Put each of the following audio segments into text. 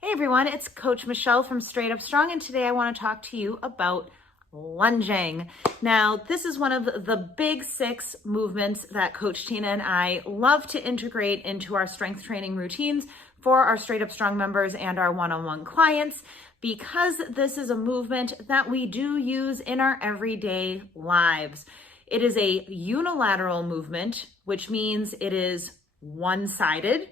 Hey everyone, it's Coach Michelle from Straight Up Strong, and today I want to talk to you about lunging. Now, this is one of the big 6 movements that Coach Tina and I love to integrate into our strength training routines for our Straight Up Strong members and our one-on-one clients, because this is a movement that we do use in our everyday lives. It is a unilateral movement, which means it is one-sided.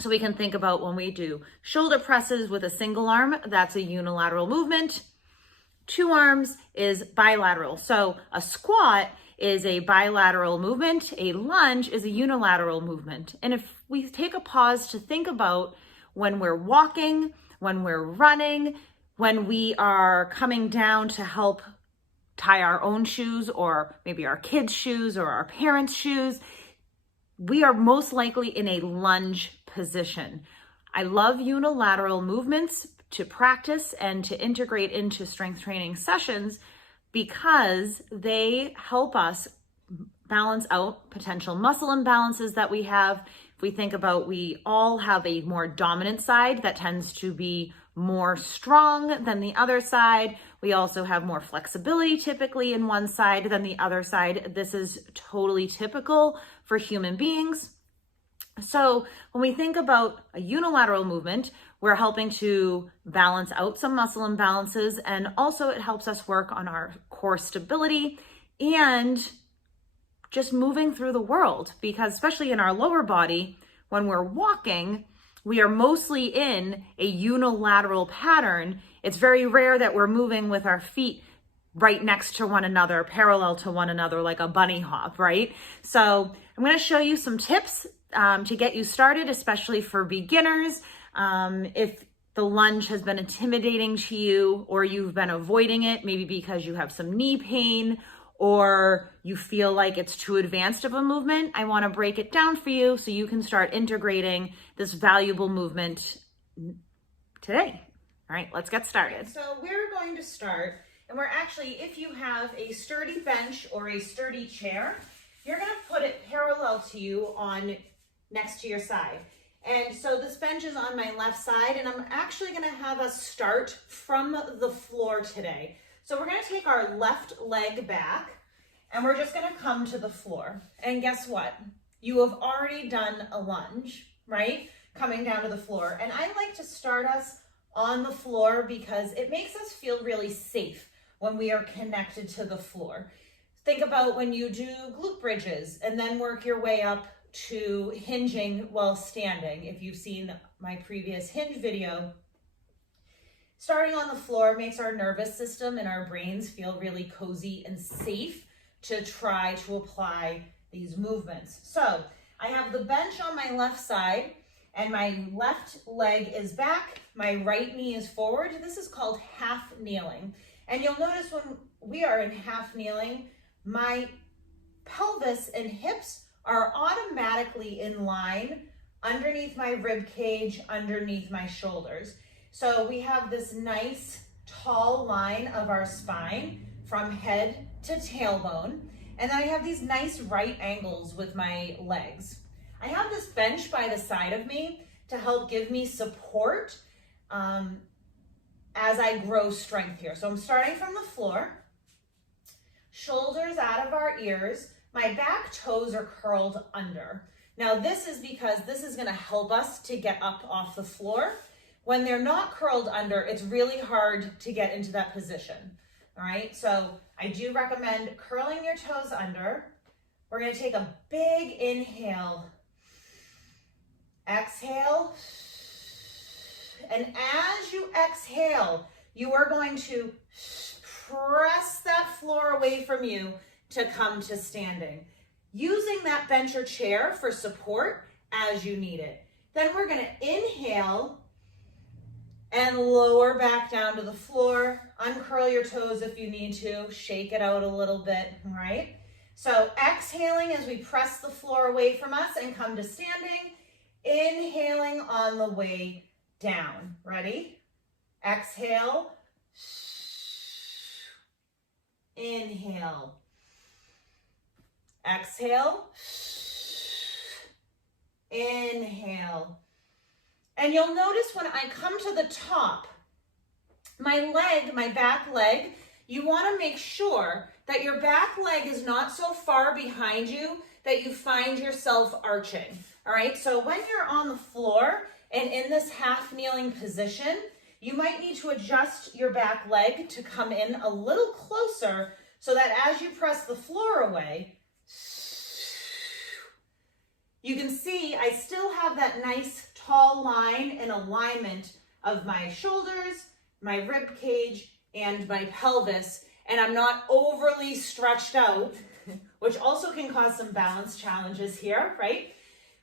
So we can think about when we do shoulder presses with a single arm, that's a unilateral movement. 2 arms is bilateral. So a squat is a bilateral movement. A lunge is a unilateral movement. And if we take a pause to think about when we're walking, when we're running, when we are coming down to help tie our own shoes or maybe our kids' shoes or our parents' shoes, we are most likely in a lunge position. I love unilateral movements to practice and to integrate into strength training sessions because they help us balance out potential muscle imbalances that we have. If we think about, we all have a more dominant side that tends to be more strong than the other side. We also have more flexibility typically in one side than the other side. This is totally typical for human beings. So when we think about a unilateral movement, we're helping to balance out some muscle imbalances, and also it helps us work on our core stability and just moving through the world, because especially in our lower body, when we're walking, we are mostly in a unilateral pattern. It's very rare that we're moving with our feet right next to one another, parallel to one another, like a bunny hop, right? So I'm going to show you some tips to get you started, especially for beginners. If the lunge has been intimidating to you, or you've been avoiding it, maybe because you have some knee pain, or you feel like it's too advanced of a movement, I want to break it down for you so you can start integrating this valuable movement today. All right, let's get started. So we're going to start, and we're actually, if you have a sturdy bench or a sturdy chair, you're going to put it parallel to you on next to your side. And so this bench is on my left side, and I'm actually going to have us start from the floor today. So we're going to take our left leg back, and we're just going to come to the floor. And guess what? You have already done a lunge, right? Coming down to the floor. And I like to start us on the floor because it makes us feel really safe when we are connected to the floor. Think about when you do glute bridges and then work your way up to hinging while standing. If you've seen my previous hinge video, starting on the floor makes our nervous system and our brains feel really cozy and safe to try to apply these movements. So I have the bench on my left side, and my left leg is back, my right knee is forward. This is called half kneeling. And you'll notice when we are in half kneeling, my pelvis and hips are automatically in line underneath my rib cage, underneath my shoulders. So we have this nice tall line of our spine from head to tailbone. And then I have these nice right angles with my legs. I have this bench by the side of me to help give me support as I grow strength here. So I'm starting from the floor, shoulders out of our ears. My back toes are curled under. Now this is because this is going to help us to get up off the floor. When they're not curled under, it's really hard to get into that position. All right, so I do recommend curling your toes under. We're going to take a big inhale, exhale, and as you exhale, you are going to press that floor away from you to come to standing, using that bench or chair for support as you need it. Then we're going to inhale and lower back down to the floor. Uncurl your toes if you need to. Shake it out a little bit, all right? So exhaling as we press the floor away from us and come to standing. Inhaling on the way down. Ready? Exhale. Inhale. Exhale. Inhale. And you'll notice when I come to the top, my back leg, you want to make sure that your back leg is not so far behind you that you find yourself arching. All right, so when you're on the floor and in this half kneeling position, you might need to adjust your back leg to come in a little closer so that as you press the floor away, you can see I still have that nice tall line and alignment of my shoulders, my rib cage, and my pelvis, and I'm not overly stretched out, which also can cause some balance challenges here, right?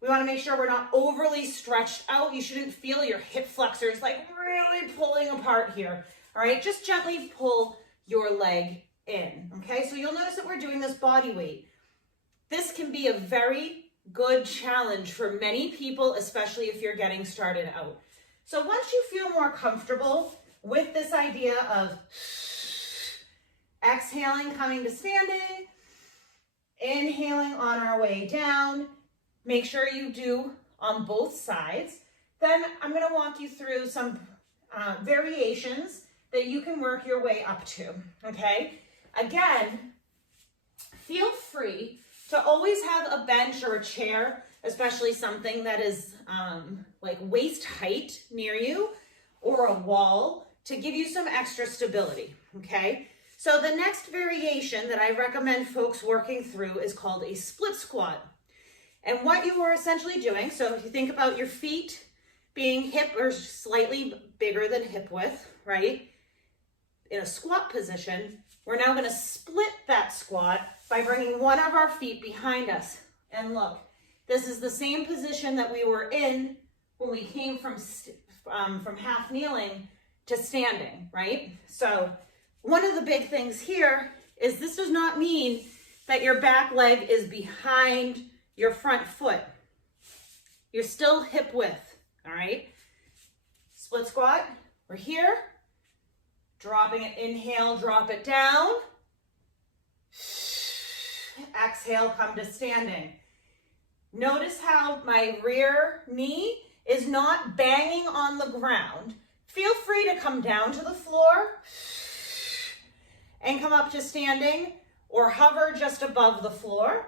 We want to make sure we're not overly stretched out. You shouldn't feel your hip flexors like really pulling apart here, all right? Just gently pull your leg in, okay? So you'll notice that we're doing this body weight. This can be a very good challenge for many people, especially if you're getting started out. So once you feel more comfortable with this idea of exhaling, coming to standing, inhaling on our way down, make sure you do on both sides. Then I'm going to walk you through some variations that you can work your way up to, okay? Again, feel free to always have a bench or a chair, especially something that is like waist height near you, or a wall to give you some extra stability, okay? So the next variation that I recommend folks working through is called a split squat. And what you are essentially doing, so if you think about your feet being hip or slightly bigger than hip width, right? In a squat position, we're now going to split that squat by bringing one of our feet behind us. And look, this is the same position that we were in when we came from half kneeling to standing, right? So one of the big things here is this does not mean that your back leg is behind your front foot. You're still hip width, all right? Split squat, we're here. Dropping it, inhale, drop it down. Exhale, come to standing. Notice how my rear knee is not banging on the ground. Feel free to come down to the floor and come up to standing, or hover just above the floor.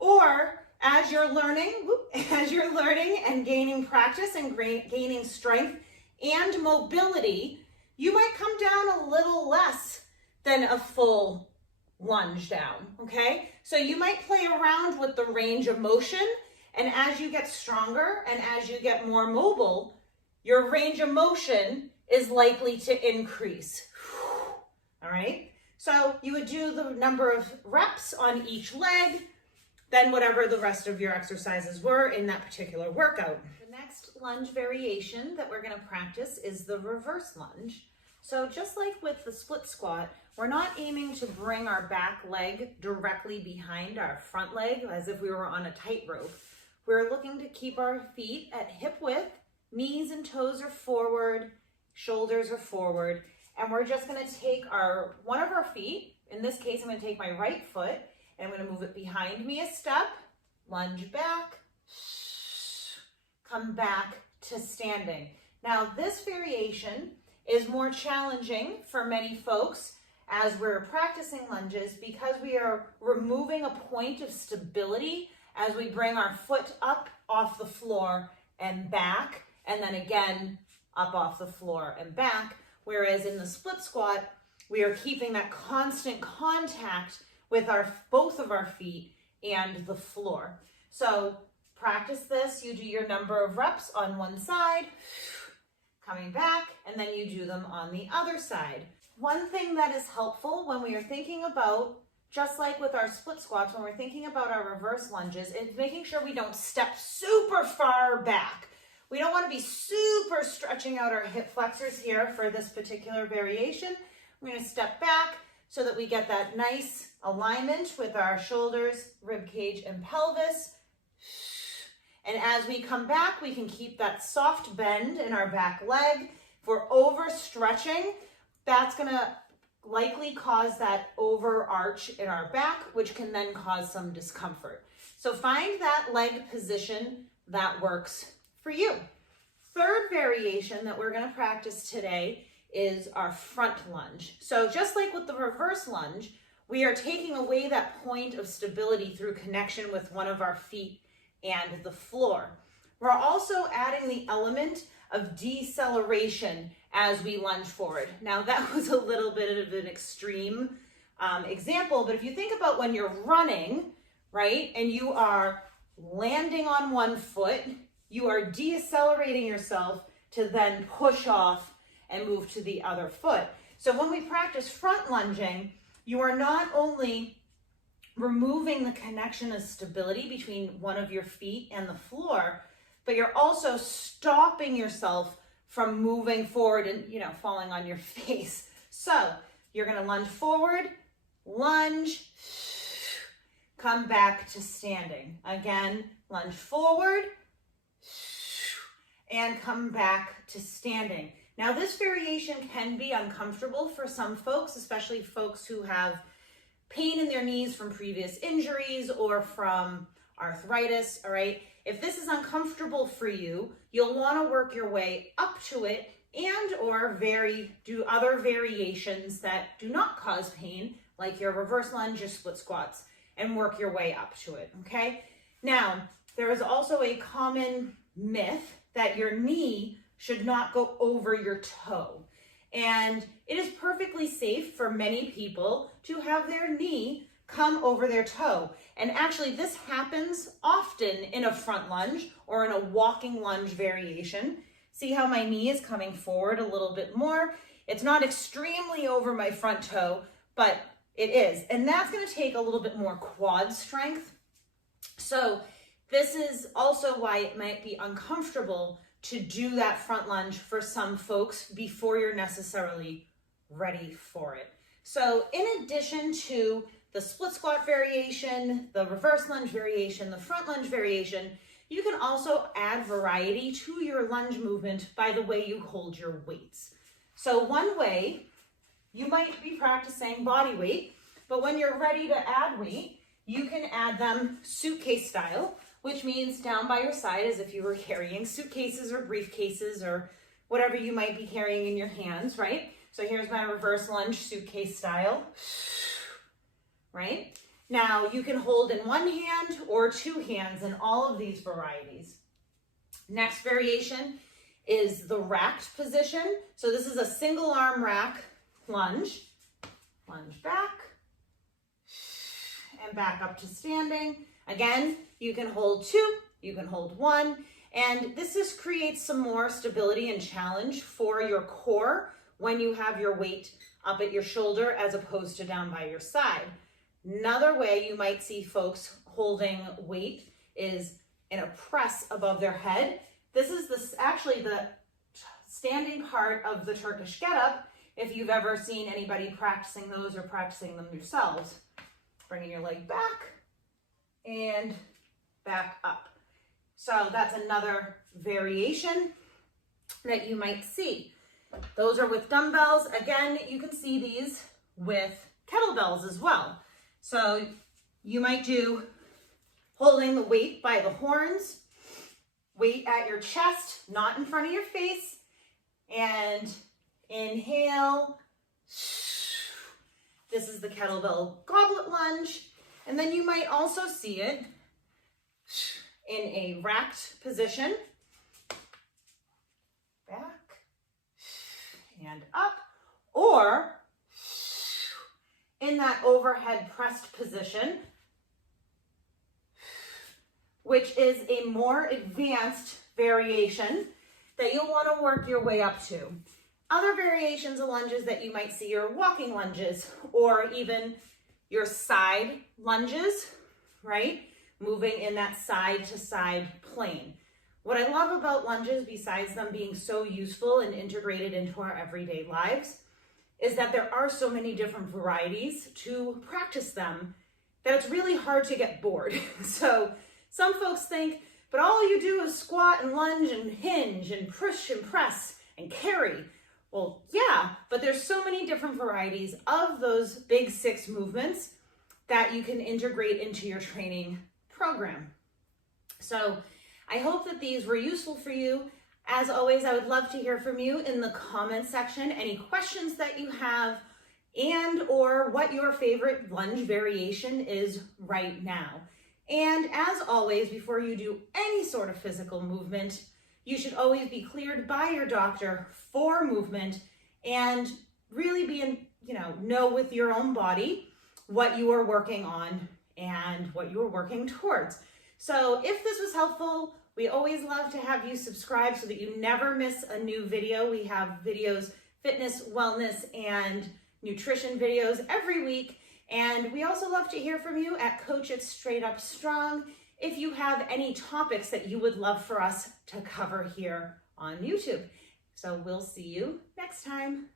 Or as you're learning and gaining practice and gaining strength and mobility, you might come down a little less than a full lunge down, okay? So you might play around with the range of motion, and as you get stronger and as you get more mobile, your range of motion is likely to increase, all right? So you would do the number of reps on each leg, then whatever the rest of your exercises were in that particular workout. The next lunge variation that we're going to practice is the reverse lunge. So just like with the split squat, we're not aiming to bring our back leg directly behind our front leg as if we were on a tightrope. We're looking to keep our feet at hip width, knees and toes are forward, shoulders are forward, and we're just going to take one of our feet, in this case I'm going to take my right foot, and I'm going to move it behind me a step, lunge back, come back to standing. Now this variation is more challenging for many folks as we're practicing lunges because we are removing a point of stability as we bring our foot up off the floor and back, and then again up off the floor and back. Whereas in the split squat, we are keeping that constant contact with both of our feet and the floor. So practice this. You do your number of reps on one side, coming back, and then you do them on the other side. One thing that is helpful when we are thinking about, just like with our split squats, when we're thinking about our reverse lunges, is making sure we don't step super far back. We don't want to be super stretching out our hip flexors here for this particular variation. We're going to step back so that we get that nice alignment with our shoulders, rib cage, and pelvis. And as we come back, we can keep that soft bend in our back leg. If we're overstretching, that's going to likely cause that overarch in our back, which can then cause some discomfort. So find that leg position that works for you. Third variation that we're going to practice today is our front lunge. So just like with the reverse lunge, we are taking away that point of stability through connection with one of our feet and the floor. We're also adding the element of deceleration as we lunge forward. Now that was a little bit of an extreme example, but if you think about when you're running, right, and you are landing on one foot, you are decelerating yourself to then push off and move to the other foot. So when we practice front lunging, you are not only removing the connection of stability between one of your feet and the floor, but you're also stopping yourself from moving forward and, falling on your face. So you're going to lunge forward, lunge, come back to standing. Again, lunge forward and come back to standing. Now this variation can be uncomfortable for some folks, especially folks who have pain in their knees from previous injuries or from arthritis, all right? If this is uncomfortable for you, you'll want to work your way up to it and or do other variations that do not cause pain, like your reverse lunge or split squats, and work your way up to it, okay? Now, there is also a common myth that your knee should not go over your toe. And it is perfectly safe for many people to have their knee come over their toe. And actually this happens often in a front lunge or in a walking lunge variation. See how my knee is coming forward a little bit more? It's not extremely over my front toe, but it is. And that's going to take a little bit more quad strength. So this is also why it might be uncomfortable to do that front lunge for some folks before you're necessarily ready for it. So in addition to the split squat variation, the reverse lunge variation, the front lunge variation, you can also add variety to your lunge movement by the way you hold your weights. So one way, you might be practicing body weight, but when you're ready to add weight, you can add them suitcase style, which means down by your side as if you were carrying suitcases or briefcases or whatever you might be carrying in your hands, right? So here's my reverse lunge suitcase style, right? Now you can hold in one hand or two hands in all of these varieties. Next variation is the racked position. So this is a single arm rack lunge. Lunge back and back up to standing. Again, you can hold two, you can hold one, and this just creates some more stability and challenge for your core when you have your weight up at your shoulder as opposed to down by your side. Another way you might see folks holding weight is in a press above their head. This is actually the standing part of the Turkish get-up, if you've ever seen anybody practicing those or practicing them yourselves. Bringing your leg back and back up. So that's another variation that you might see. Those are with dumbbells. Again, you can see these with kettlebells as well. So you might do holding the weight by the horns, weight at your chest, not in front of your face, and inhale. This is the kettlebell goblet lunge. And then you might also see it in a racked position. Back and up. Or in that overhead pressed position, which is a more advanced variation that you'll want to work your way up to. Other variations of lunges that you might see are walking lunges or even your side lunges, right? Moving in that side to side plane. What I love about lunges, besides them being so useful and integrated into our everyday lives, is that there are so many different varieties to practice them that it's really hard to get bored. So some folks think, but all you do is squat and lunge and hinge and push and press and carry. Well, yeah, but there's so many different varieties of those big six movements that you can integrate into your training program. So I hope that these were useful for you. As always, I would love to hear from you in the comments section, any questions that you have, and or what your favorite lunge variation is right now. And as always, before you do any sort of physical movement, you should always be cleared by your doctor for movement and really be in, know with your own body what you are working on and what you are working towards. So if this was helpful, we always love to have you subscribe so that you never miss a new video. We have videos, fitness, wellness, and nutrition videos every week. And we also love to hear from you at Coach It Straight Up Strong if you have any topics that you would love for us to cover here on YouTube. So we'll see you next time.